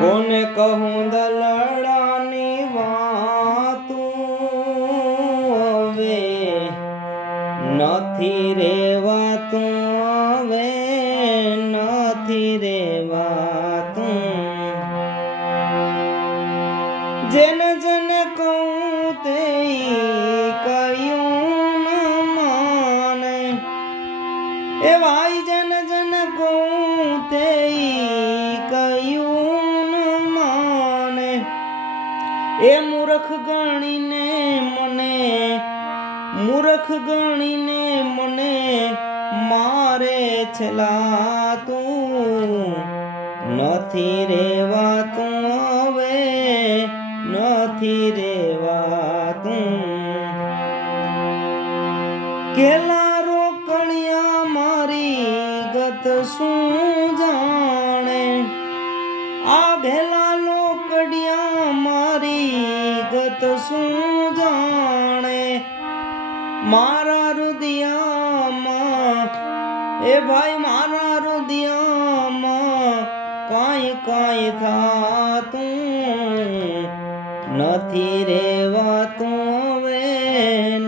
કોને કહું દલડાની વાતું હવે નથી રેવાતું, હવે નથી રેવાતું. જેને જેને કહું તે કયું ન માને, એ ભાઈ જેને જેને કહું તે કયું ન માને. એ મૂર્ખ ગણીને મને, મૂર્ખ ગણીને મને મારે છલાતું. નથી રેવાતું, હવે નથી રેવાતું. કેલા રોકડિયા મારી ગત શું જાણે, આ ભેલા લોકડિયા મારી ગત શું જાણે. મારા રુદિયામાં, એ ભાઈ મારા રુદિયામાં કાંઈ કાંઈ થાતું. નથી રેવાતું, હવે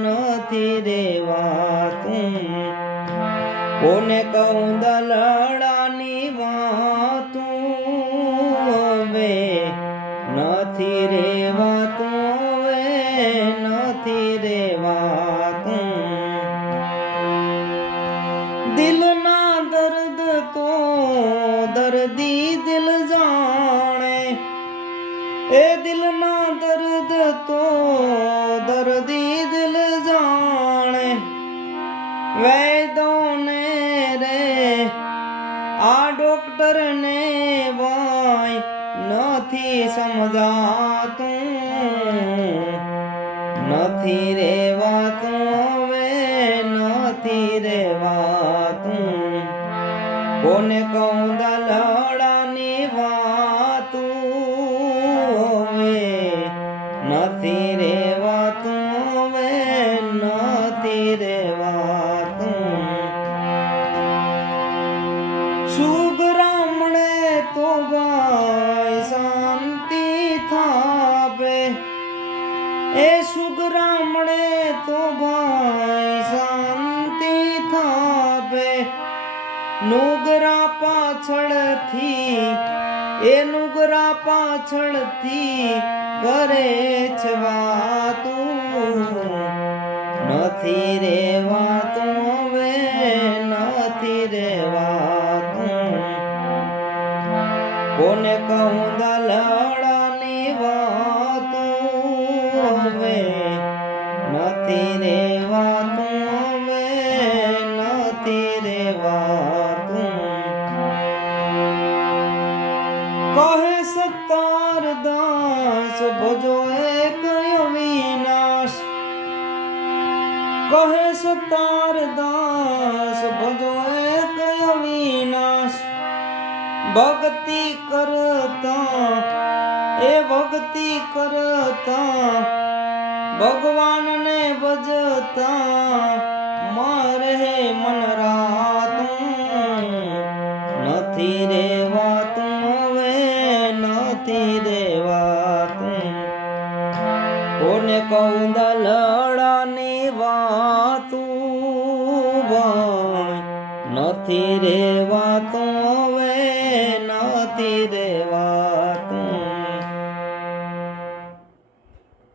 નથી રેવાતું. કોને કહું દલડાની વાતું હવે નથી રેવાતું, હવે નથી રેવાતું. દિલના દર્દ તો દર્દી દિલ જાણે, એ દિલના દર્દ તો દર્દી દિલ જાણે. વૈદોને રે આ ડોક્ટર ને ભાઈ નથી સમજાતું. નથી રેવાતું, હવે નથી રેવાતું. કોને કહું દલડાની વાતું હવે નથી રેવાતું, હવે નથી રેવાતું. સુગરામણે તો ભાઈ શાંતિ થાપે, એ સુગરામણે તો ભાઈ શાંતિ થાપે. નુગરા પાછળથી, એ નુગરા પાછળથી કરે છે વાતું. નથી રેવાતું, હવે નથી રેવાતું. કોને કહું દલડાની વાતું હવે નથી રેવાતું, હવે નથી રેવાતું. કહે સત્તાર દાસ ભજો એક અવિનાશ, કહે સત્તાર દાસ ભજો એક અવિનાશ. ભક્તિ કરતા, એ ભક્તિ કરતા ભગવાનને ભજતા મારે મન રાતું. નથી રેવાતું, હવે નથી રેવાતું. કોને કહું દલડાની વાતું ભાઈ નથી રેવાતું, હવે નથી રેવાતું.